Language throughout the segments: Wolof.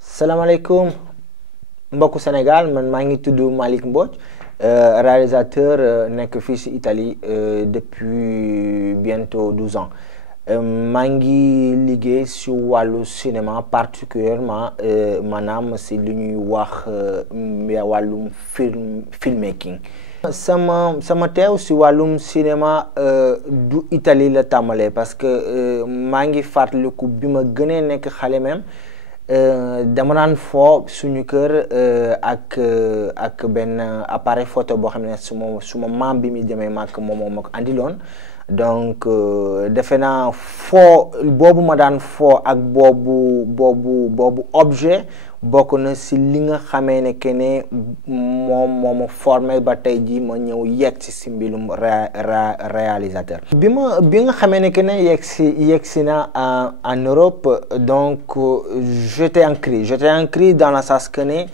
Salaamaaleykum mbokku Sénégal, man maa ngi tudd Malick Mbodj, réalisateur nekk fii ci Italie depuis bientôt 12 ans. maa ngi liggéey ci wàllu cinéma, particulièrement maanaam ci lu ñuy wax wàllum filmmaking. sama teew ci wàllum cinéma du Italie la tàmbalee, parce que maa ngi fàttaliku bi ma gënee nekk xale même. dama naan foo suñu kër ak benn appareil photo boo xam ne suma maam bi muy demee màkk moom ma ko andiloon. Donc defe naa foo boobu ma daan foo ak boobu objet bokk na si li nga xamee ne que ne moo ma formé ba tey jii ma ñëw yegg si mbirum réalisateur. bi nga xamee ne que ne yegg si na en Europe, donc j'étais en crise dans le sens que ne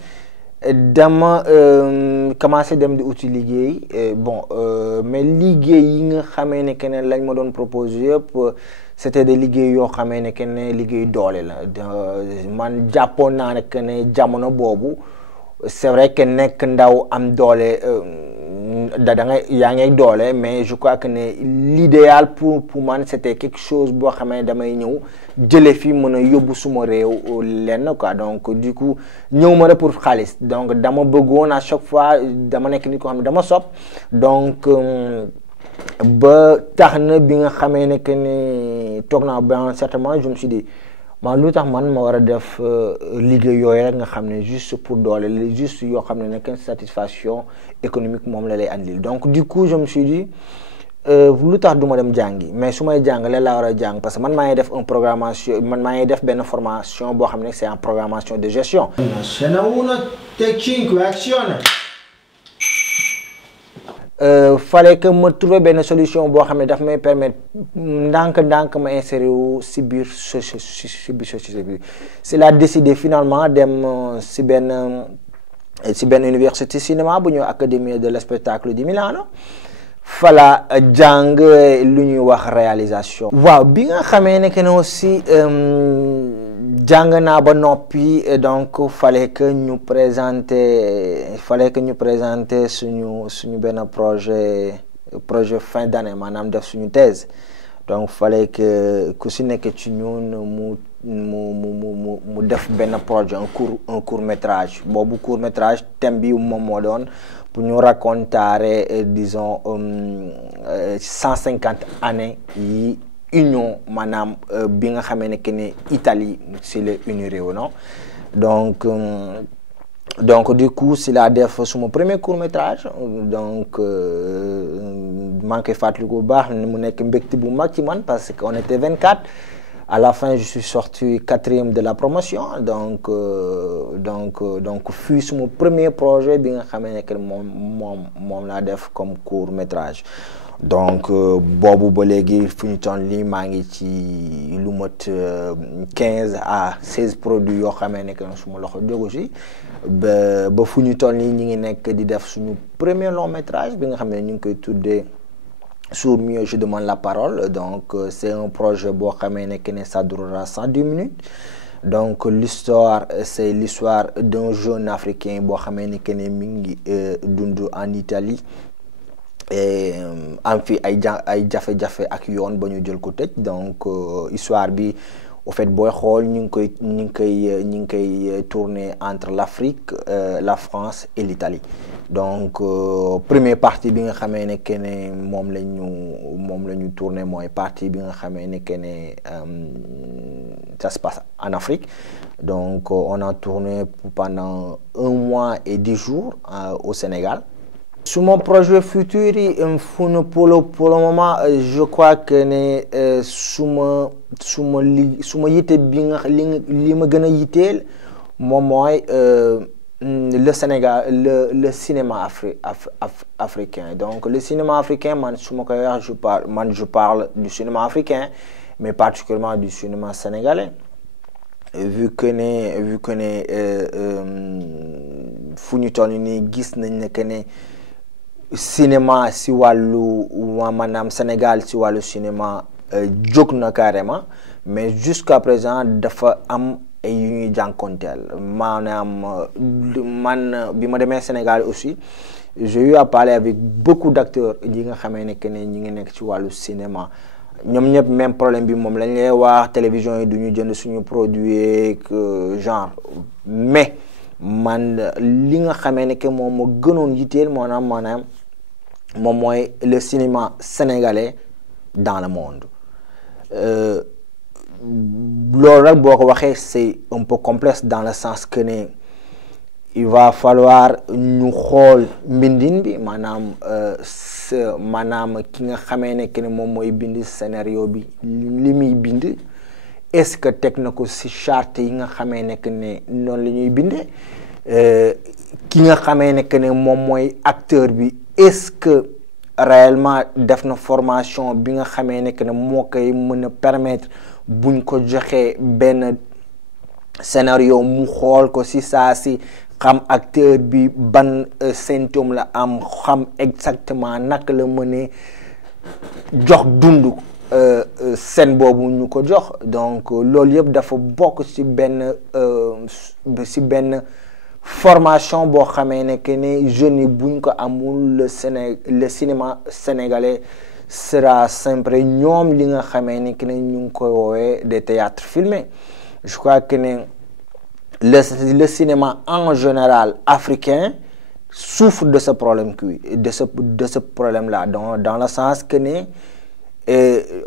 dama commencé dem di uti liggéey, mais liggéey yi nga xamee ne que ne lañ ma doon proposé yëpp c'était des liggéey yoo xamee ne que ne liggéey doole la. man jàppoon naa ne que ne jamono boobu c'est vrai que nekk ndaw am doole yaa ngi doole, mais je crois que ne l'idéal pour man c'était quelque chose boo xamee damay ñëw jële fi mën a yóbbu suma réew lenn quoi. Donc du coup ñëw ma rek pour xaalis, donc dama bëggoon à chaque fois dama nekk nit ko xam ne dama sopp. Donc ba tax na bi nga xamee ne que ne toog naa ba un certain moment, je me suis dit man lu tax man ma war a def liggéey yooyu rek nga xam ne juste pour doole, juste yoo xam ne nekk satisfaction économique moom la lay andil. Donc du coup je me suis dit lu tax du ma dem jàngi, mais su may jàng leen laa war a jàng, parce que man maa ngi def maa ngi def benn formation boo xam ne c'est en programmation de gestion. Scena 1, take 5, azione. Fallait que ma trouver benn solution boo xam ne daf may permettre ndànk ma insérer wu si biir société bi. C'est la décidé finalement dem si benn université cinéma bu ñëw Accademia dello Spettacolo di Milano. Fala jàng lu ñuy wax réalisation. waaw bi nga xamee ne que ne aussi jàng naa ba noppi, donc fallait que ñu présenter suñu benn projet fin d'année, maanaam def suñu thèse. Donc fallait que ku si nekk ci ñun mu def benn projet, un court métrage. boobu court métrage thème bi moom moo doon pour ñu raconter disons 150 années yi union maanaam bi nga xamee ne que ne Italie si la uni réew non. Donc du coup si laa def suma premier court métrage. Donc maa ngi koy fàttaliku bu baax mu nekk mbégte bu mag ci man, parce qu'on était 24. À la fin je suis sorti 4e de la promotion. Donc fii suma premier projet bi nga xamee ne que moom laa def comme court métrage. Donc boobu ba léegi fu ñu toll nii maa ngi ci lu mot 15 à 16 produits yoo xamee ne que suma loxo jógu ci ba fu ñu toll nii ñu ngi nekk di def suñu premier long métrage bi nga xam ne ñu ngi koy tuddee Sur mieux je demande la parole. Donc c'est un projet boo xamee ne que ne ça durera 110 minutes. Donc l'histoire c'est l'histoire d'un jeune africain boo xamee ne que ne mi ngi dund en Italie am fi ay jafe-jafe ak yoon ba ñu jël ko tëj. Donc histoire bi au fait booy xool ñu ngi koy tourner entre l'Afrique, la France et l'Italie. Donc première partie bi nga xamee ne que ne moom la ñu tourner mooy partie bi nga xamee ne que ne ça se passe en Afrique. Donc on a tourné pendant 1 mois et 10 jours au Sénégal. Sur mon projet futur pour le moment, je crois que ne suma yitte bi nga li ma gën a yitteel moom mooy le Sénégal, le cinéma africain. Donc le cinéma africain, man su ma koy wax je parle du cinéma africain, mais particulièrement du cinéma sénégalais. vu que ne fu ñu toll nii gis nañ ne que ne cinéma si wàllu maanaam Sénégal si wàllu cinéma jóg na carrément, mais jusqu'à présent dafa am ay yu ñuy jànkonteel maanaam man bi ma demee Sénégal aussi j'ai eu à parler avec beaucoup d'acteurs yi nga xamee ne que ne ñi ngi nekk ci wàllu cinéma. ñoom ñëpp même problème bi moom lañ lay wax, télévision yi du ñu jënd suñu produit genre, mais man li nga xamee ne que moom ma gënoon yitteel maanaam moom mooy le cinéma sénégalais dans le monde. Loolu rek boo ko waxee c'est un peu complexe dans le sens que ne il va falloir ñu xool mbindin bi maanaam ki nga xamee ne que ne moom mooy bind scénario bi li muy bind est-ce que teg na ko ci charte yi nga xamee ne que ne noonu la ñuy bindee ki nga xamee ne que ne moom mooy acteur bi est-ce que réellement def na formation bi nga xamee ne que ne moo koy mën a permettre buñ ko joxee benn scénario mu xool ko ci saa si xam acteur bi ban symptôme la am, xam exactement naka la mënee jox dund scène boobu ñu ko jox. Donc loolu yëpp dafa bokk ci benn formation boo xamee ne que ne jeunes yi buñ ko amul le cinéma sénégalais sera sempre ñoom li nga xamee ne que ne ñu ngi koy woowee des théâtres filmés. Je crois que ne le cinéma en général africain souffre de ce problème de ce problème-là, dans le sens que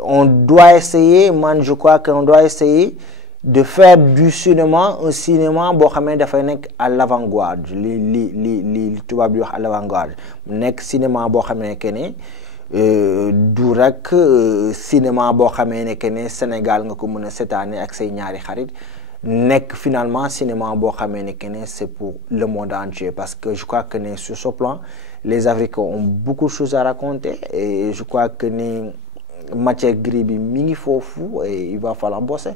on doit essayer, je crois qu'on doit essayer de faire du cinéma un cinéma boo xamee dafay nekk à l'avant-garde, li tubaab di wax à l'avant-garde, nekk cinéma boo xamee que ne du rek cinéma boo xamee ne que ne Sénégal nga ko mën a seetaane ak say ñaari xarit, nekk finalement cinéma boo xamee ne que ne c'est pour le monde entier, parce que je crois que ne sur ce plan les Africains ont beaucoup de choses à raconter et je crois que ni matière gris bi mi ngi foofu et il va falloir bosser.